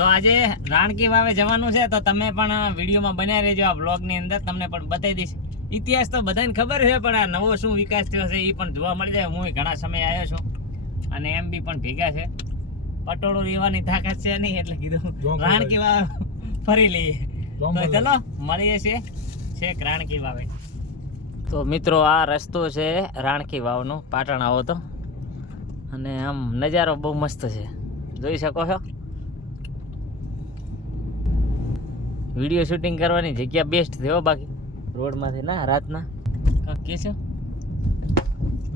તો આજે રાણકી વાવે જવાનું છે, તો તમે પણ વિડીયોમાં બનાવી રહેજો. આ બ્લોગની અંદર તમને પણ બતાવી દઈશ. ઇતિહાસ તો બધાને ખબર છે, પણ આ નવો શું વિકાસ થયો છે એ પણ જોવા મળી જાય. હું ઘણા સમય આવ્યો છું અને એમ બી પણ ભેગા છે. પટોળું લેવાની તાકાત છે નહીં, એટલે કીધું રાણકી વાવ ફરી લઈએ. તો ચલો મળીએ છીએ છેક રાણકી વાવે. તો મિત્રો આ રસ્તો છે રાણકી વાવનો, પાટણ આવો તો, અને આમ નજારો બહુ મસ્ત છે, જોઈ શકો છો. વિડીયો શૂટિંગ કરવાની જગ્યા બેસ્ટ થયો, બાકી રોડમાંથી ના રાતના કે છે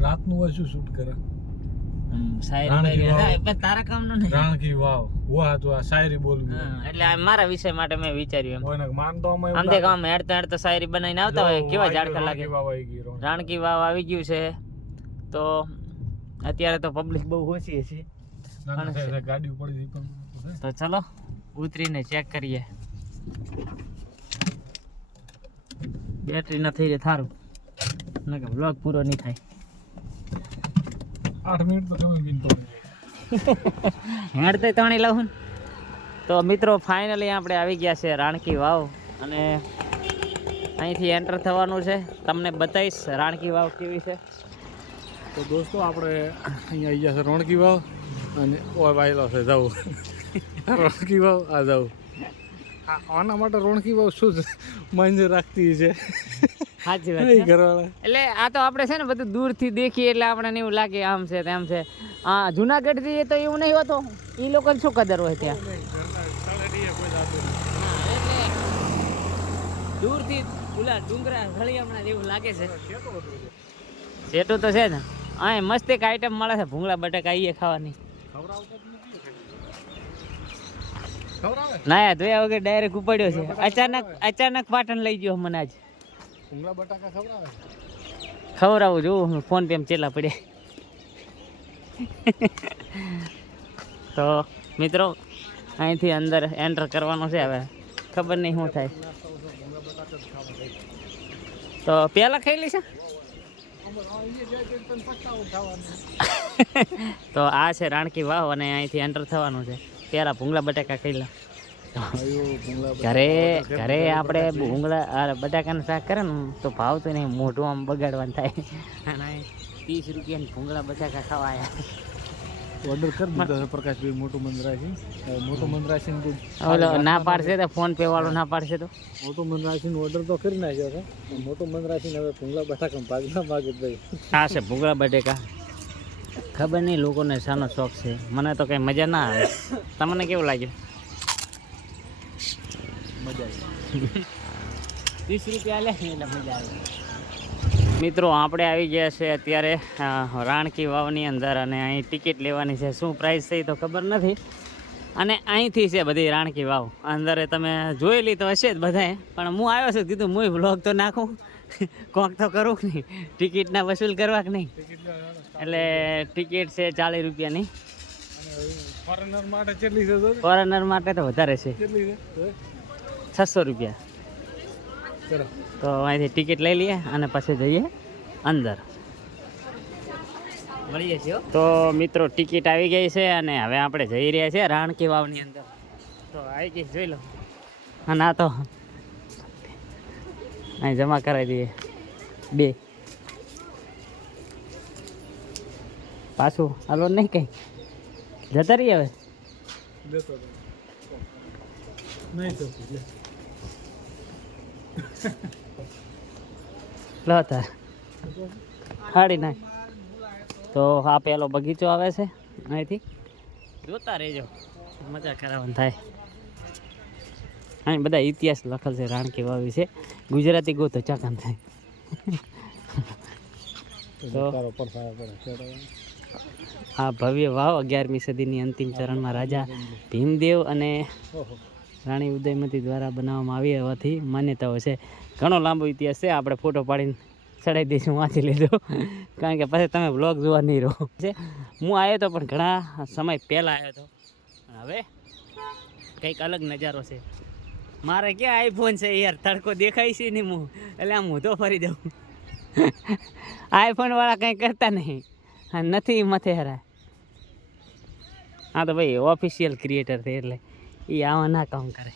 રાતનું હોય શું શૂટ કરે તારા કામ નો રાણકી વાવ વાહ તો આ શાયરી બોલવી. એટલે મારા વિષય માટે મેં વિચાર્યું એમ. કોઈને માનતો આમ તે કામ હેડતા હેડતા શાયરી બનાવીને આવતા હોય, કેવા ઝાડખા લાગે. રાણકી વાવ આવી ગયું છે, તો અત્યારે તો પબ્લિક બહુ ઓછી છે, ગાડી પડી. તો ચલો ઉતરીને ચેક કરીએ. બેટરી ન થઈ રહે થારું, નકર બ્લોગ પૂરો નહીં થાય. 8 મિનિટ તો તમે બિન હેડતે તણી લાવું. તો મિત્રો ફાઇનલી આપણે આવી ગયા છે રાણકી વાવ, અને અહીંથી એન્ટર થવાનું છે. તમને બતાવીશ રાણકી વાવ કેવી છે. તો દોસ્તો આપણે અહીંયા આવી ગયા છે રાણકી વાવ, અને ઓય વાયલો છે જવું રાણકી વાવ આ જવું. આના માટે રાણકી વાવ શું મંજૂર રાખતી છે. સાચી વાત. એટલે આ તો આપણે છે ને બધું દૂરથી દેખીએ એટલે આપણને એવું લાગે આમ છે તેમ છે. હા, જુનાગઢ થી તો એવું નહીં હોતું. એ લોકોને શું કદર હોય ત્યાં. દૂરથી ઓલા ડુંગરા ઘળિયામણા જેવું લાગે છે. સેટું તો છે ને. હા, મસ્ત એક આઈટમ મળે છે, ભૂંગળા બટાકા એ ખાવાની. ના ધોયા વગર ડાયરેક્ટ ઉપાડ્યો છે. અચાનક પાટણ લઈ ગયો મને આજ. ભૂંગળા બટાકા ખવડાવું જોઉં ફોન પે ચેલા પડ્યા. તો મિત્રો અહીંથી અંદર એન્ટર કરવાનું છે. હવે ખબર નહીં શું થાય. તો પેલા ખાઈ લઈશ. તો આ છે રાણકી વાવ, અને અહીંથી એન્ટર થવાનું છે. પેલા ભૂંગળા બટાકા ખાઈ લે. ઘરે આપણે ભૂંગળા બટાકાનું શાક કરે ને તો ભાવતું નહીં, મોઢું આમ બગાડવાનું થાય. અને 30 રૂપિયાની ભૂંગળા બટાકા ખાવા આવ્યા. ઓર્ડર કરી દીધો છે પ્રકાશભાઈ. મોટું મંદરાશી ના પાડશે તો ફોન પે વાળો ના પાડશે તો મોટું મંદરાશીનો ઓર્ડર તો કરી નાખ્યો છે. મોટું મંદરાશીને હવે ભૂંગળા બટાકા ભાગના ભાગે ભાઈ. આ છે ભૂંગળા બટેકા. ખબર નહીં લોકોને શાનો શોખ છે, મને તો કઈ મજા ના આવે. તમને કેવું લાગ્યું? મજા આવી. 30 રૂપિયા લે એટલે મજા આવે. મિત્રો આપણે આવી ગયા છે અત્યારે રાણકી વાવની અંદર, અને અહીં ટિકિટ લેવાની છે. શું પ્રાઇસ છે એ તો ખબર નથી. અને અહીંથી છે બધી રાણકી વાવ. અંદર તમે જોયેલી તો હશે જ બધાએ, પણ હું આવ્યો છું કીધું હું વ્લોગ તો નાખું, કોક તો કરું કે નહીં, ટિકિટના વસૂલ કરવા કે નહીં. એટલે ટિકિટ છે 40 રૂપિયાની. ફોરેનર માટે કેટલી છે? ફોરેનર માટે તો વધારે છે, 600 રૂપિયા. તો અહીંથી ટિકિટ લઈ લઈએ અને પછી જઈએ અંદર. મળીએ છીએ. તો મિત્રો ટિકિટ આવી ગઈ છે, અને હવે આપણે જઈ રહ્યા છીએ રાણકી વાવની અંદર. તો આવી ગઈ, જોઈ લો. અને આ તો અહીં જમા કરાવી દઈએ 2. પાછું હાલો નહીં કંઈ જતા રહીએ હવે. લો તાર હાડી નાખ. તો આ પેલો બગીચો આવે છે, અહીંથી જોતા રહેજો, મજા કરાવવાનું થાય. અહીં બધા ઇતિહાસ લખેલ છે રાણકી વાવ વિશે. ગુજરાતી ગો તો ચાકાન થાય. તો આ ભવ્ય વાવ 11મી સદીની અંતિમ ચરણમાં રાજા ભીમદેવ અને રાણી ઉદયમતી દ્વારા બનાવવામાં આવી હોવાથી માન્યતાઓ છે. ઘણો લાંબો ઇતિહાસ છે, આપણે ફોટો પાડીને ચડાવી દઈશું, વાંચી લેજો, કારણ કે પછી તમે બ્લોગ જોવા નહીં રહો. હું આવ્યો હતો પણ ઘણા સમય પહેલાં આવ્યો હતો. હવે કંઈક અલગ નજારો છે. મારે ક્યાં આઈફોન છે યાર, તડકો દેખાય છે નહીં હું, એટલે આમ હું તો ફરી દઉં. આઈફોનવાળા કંઈ કરતા નહીં, નથી મથે હરા. હા તો ભાઈ ઓફિશિયલ ક્રિએટર છે એટલે એ આવા ના કામ કરે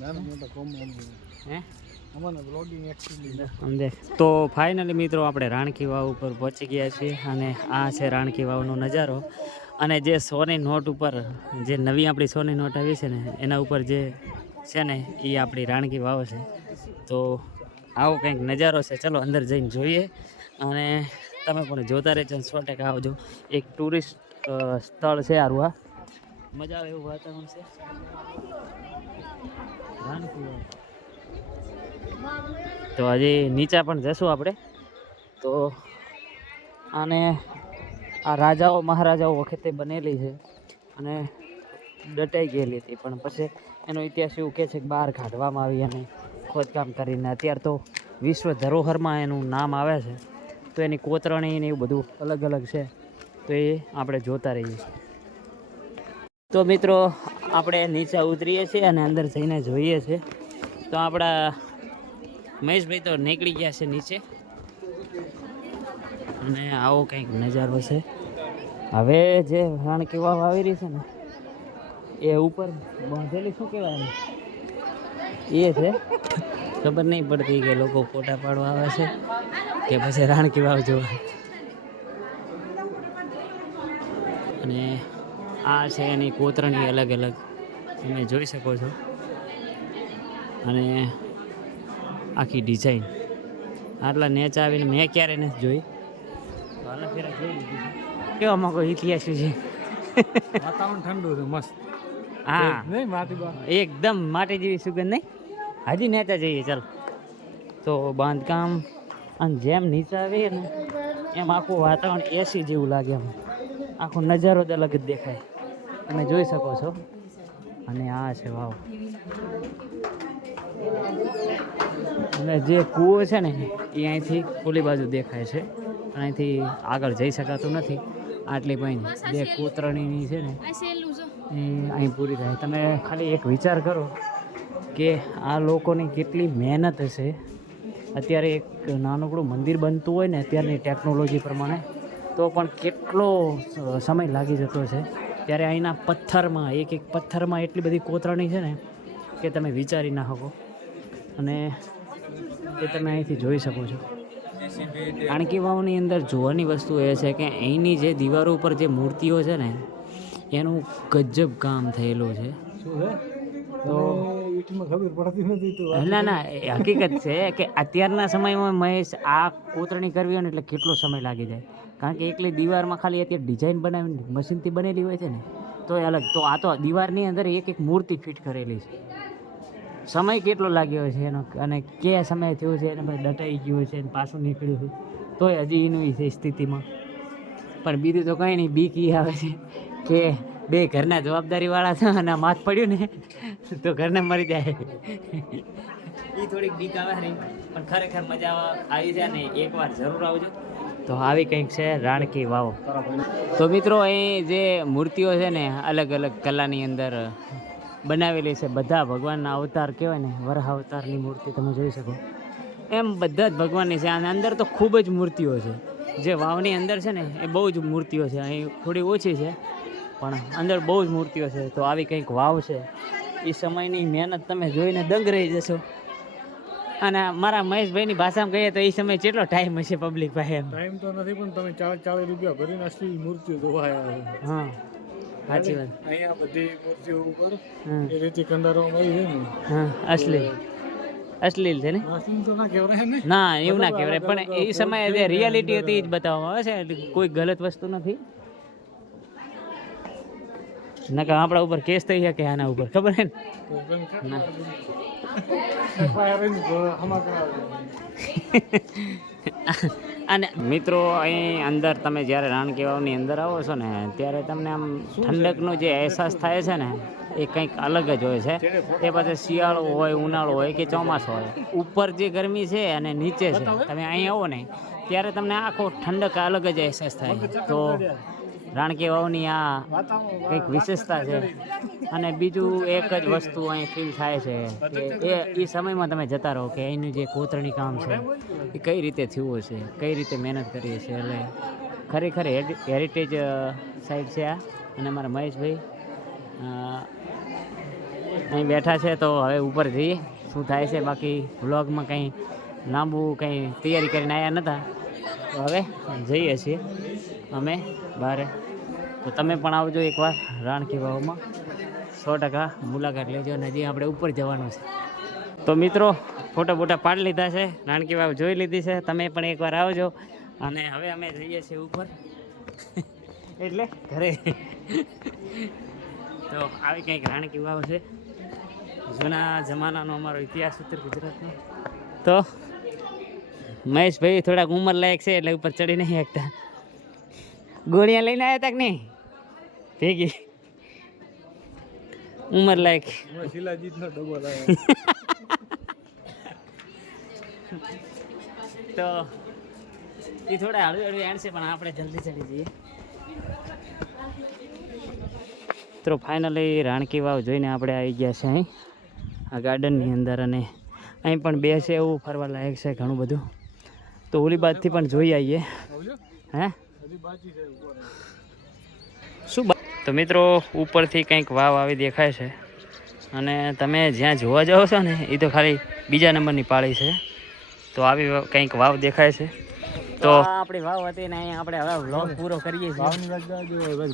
નાના મોટા કોમ હે અમારે બ્લોગિંગ એક્ચ્યુઅલી સમજે. તો ફાઇનલી મિત્રો આપણે રાણકી વાવ ઉપર પહોંચી ગયા છીએ અને આ છે રાણકી વાવનો નજારો. અને જે સોની નોટ ઉપર જે નવી આપણી સોની નોટ આવી છે ને એના ઉપર જે છે ને એ આપણી રાણકી વાવ છે. તો આવો કંઈક નજારો છે. ચલો અંદર જઈને જોઈએ અને તમે પણ જોતા રહેજો 100% આવજો. એક ટુરિસ્ટ સ્થળ છે આરું. આ મજા આવે એવું વાતાવરણ છે. રાણકી વાવ તો હજી નીચે પણ જશું આપણે. તો આને આ રાજાઓ મહારાજાઓ વખતે બનેલી છે અને દટાઈ ગયેલી હતી, પણ પછી એનો ઇતિહાસ એવું કહે છે કે બહાર કાઢવામાં આવી અને ખોદકામ કરીને અત્યારે તો વિશ્વ ધરોહરમાં એનું નામ આવે છે. તો એની કોતરણી ને એવું બધું અલગ અલગ છે. તો એ આપણે જોતા રહીએ. તો મિત્રો આપણે નીચે ઉતરીએ છીએ અને અંદર જઈને જોઈએ છીએ. તો આપણા મહેશભાઈ તો નીકળી ગયા છે નીચે અને આવો કંઈક નજારો છે. હવે જે રાણકી વાવ આવી રહી છે ને એ ઉપર બાંધેલી શું કહેવાય એ છે ખબર નહીં પડતી કે લોકો ફોટા પાડવા આવે છે કે પછી રાણકી વાવ જોવા. અને આ છે એની કોતરણી અલગ અલગ તમે જોઈ શકો છો. અને આખી ડિઝાઇન આટલા નેચ આવીને મેં ક્યારે નથી જોઈ. હાલ ફેરા જોઈ લીધી છે. કેવામાં કોઈ ઇતિહાસ છે. વાતાવરણ ઠંડુ છે મસ્ત. હા નહીં માટી બા એકદમ માટી જેવી સુગંધ. નહીં હજી નેચા જઈએ ચાલ. તો બાંધકામ અને જેમ નીચે આવીએ ને એમ આખું વાતાવરણ એસી જેવું લાગે. એમ આખો નજારો જ અલગ જ દેખાય. તમે જોઈ શકો છો. અને આ છે વાવ. અને જે કૂવો છે ને એ અહીંથી ઓલી બાજુ દેખાય છે. અહીંથી આગળ જઈ શકાતું નથી. આટલી પણ જે કોતરણીની છે ને એ અહીં પૂરી થાય. તમે ખાલી એક વિચાર કરો કે આ લોકોની કેટલી મહેનત હશે. અત્યારે એક નાનકડું મંદિર બનતું હોય ને અત્યારની ટેકનોલોજી પ્રમાણે તો પણ કેટલો સમય લાગી જતો છે. ત્યારે અહીંના પથ્થરમાં એક પથ્થરમાં એટલી બધી કોતરણી છે ને કે તમે વિચારી ના શકો. અને એ તમે અહીંથી જોઈ શકો છો. રાણકી વાવની અંદર જોવાની વસ્તુ એ છે કે અહીંની જે દિવારો ઉપર જે મૂર્તિઓ છે ને એનું ગજબ કામ થયેલું છે. શું છે તો યુટ્યુબમાં ખબર પડતી નથી તો ના એ હકીકત છે કે અત્યારના સમયમાં મહેશ આ કોતરણી કરવી હોય ને એટલે કેટલો સમય લાગી જાય. કારણ કે એકલી દીવારમાં ખાલી અત્યારે ડિઝાઇન બનાવીને મશીનથી બનેલી હોય છે ને તો એ અલગ. તો આ તો દીવારની અંદર એક મૂર્તિ ફિટ કરેલી છે. સમય કેટલો લાગ્યો છે એનો અને કયા સમય થયો છે એને પછી દટાઈ ગયો છે અને પાછું નીકળ્યું છે તોય હજી એનું છે સ્થિતિમાં. પણ બીજું તો કંઈ નહીં. બીક એ આવે છે કે બે ઘરના જવાબદારીવાળા છે અને માથ પડ્યું ને તો ઘરને મરી જાય. એ થોડીક બીક આવે નહીં પણ ખરેખર મજા આવી છે ને એકવાર જરૂર આવજો. તો આવી કંઈક છે રાણકી વાવ. તો મિત્રો અહીં જે મૂર્તિઓ છે ને અલગ અલગ કલાની અંદર બનાવેલી છે. બધા ભગવાનના અવતાર કહેવાય ને વરાહ અવતારની મૂર્તિ તમે જોઈ શકો. એમ બધા જ ભગવાનની છે. અને અંદર તો ખૂબ જ મૂર્તિઓ છે. જે વાવની અંદર છે ને એ બહુ જ મૂર્તિઓ છે. અહીં થોડી ઓછી છે પણ અંદર બહુ જ મૂર્તિઓ છે. તો આવી કંઈક વાવ છે. એ સમયની મહેનત તમે જોઈને દંગ રહી જશો. અને મારા મહેશભાઈની ભાષામાં કહીએ તો એ સમય કેટલો ટાઈમ હશે પબ્લિક પાસે. એમ ટાઈમ તો નથી પણ તમે 40 રૂપિયા ભરીને અસલી મૂર્તિઓ જોવા આવ્યા છો. હા સાચી વાત. અહીંયા બધી મૂર્તિઓ ઉપર હા એ રીતે કંડારવામાં આવી છે ને. હા અશ્લીલ છે ને. વાસણ તો ના કહેવાય ને. ના એવું ના કહેવાય પણ એ સમયે જે રિયાલિટી હતી એ જ બતાવવામાં આવે છે. એટલે કોઈ ગલત વસ્તુ નથી. નકર આપણા ઉપર કેસ થઈ શકે આના ઉપર ખબર છે ને. ના અને મિત્રો અહીં અંદર તમે જ્યારે રાણકી વાવની અંદર આવો છો ને ત્યારે તમને આમ ઠંડકનો જે અહેસાસ થાય છે ને એ કંઈક અલગ જ હોય છે. એ પછી શિયાળો હોય ઉનાળો હોય કે ચોમાસો હોય ઉપર જે ગરમી છે અને નીચે છે. તમે અહીં આવો ને ત્યારે તમને આખો ઠંડક અલગ જ અહેસાસ થાય. તો રાણકી વાવની આ કંઈક વિશેષતા છે. અને બીજું એક જ વસ્તુ અહીં ફીલ થાય છે કે એ સમયમાં તમે જતા રહો કે અહીંનું જે કોતરણી કામ છે એ કઈ રીતે થયું છે, કઈ રીતે મહેનત કરી છે. એટલે ખરેખર હેરિટેજ સાઇટ છે આ. અને મારા મહેશભાઈ અહીં બેઠા છે તો હવે ઉપર જઈએ શું થાય છે. બાકી વ્લોગમાં કંઈ લાંબુ કંઈ તૈયારી કરીને આવ્યા નહોતા તો હવે જઈએ છીએ અમે બહાર. તો તમે પણ આવજો એકવાર રાણકી વાવમાં 100% મુલાકાત લેજો. અને હજી આપણે ઉપર જવાનું છે. તો મિત્રો ફોટા બોટા પાડી લીધા છે, રાણકી વાવ જોઈ લીધી છે. તમે પણ એકવાર આવજો. અને હવે અમે જઈએ છીએ ઉપર એટલે ઘરે. તો આવી કંઈક રાણકી વાવ છે, જૂના જમાનાનો અમારો ઇતિહાસ ઉત્તર ગુજરાતનો. તો મહેશભાઈ થોડાક ઉંમર લાયક છે એટલે ઉપર ચડી નહીં શકતા. ગોળિયા લઈને આવ્યા હતા કે નહીં ભેગી ઉંમર લાયક? શિલાજીતનો ડબ્બો લાવ્યો. તો એ થોડા હળવી હળવી એન્ડ છે પણ આપણે જલ્દી ચડી જઈએ. તો ફાઇનલી રાણકી વાવ જોઈને આપણે આવી ગયા છે અહીં આ ગાર્ડનની અંદર. અને અહીં પણ બેસે એવું ફરવા લાયક છે ઘણું બધું. તો ઓલી બાજુથી પણ જોઈ આવીએ. હે શું તો મિત્રો ઉપરથી કંઈક વાવ આવી દેખાય છે. અને તમે જ્યાં જોવા જાઓ છો ને એ તો ખાલી બીજા નંબરની પાળી છે. તો આવી કંઈક વાવ દેખાય છે. તો આપણી વાવ હતી ને અહીંયા આપણે હવે વ્લોગ પૂરો કરીએ છીએ.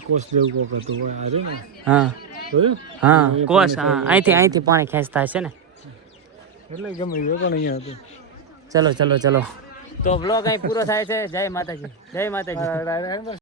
કોસ જેવું કોક હતું આ ને. હા જોયું? હા કોસ. હા અહીંથી પાણી ખેંચતા છે ને એટલે ગમે એ પણ અહીંયા હતું. ચલો ચલો ચલો. તો વ્લોગ અહીં પૂરો થાય છે. જય માતાજી, જય માતાજી.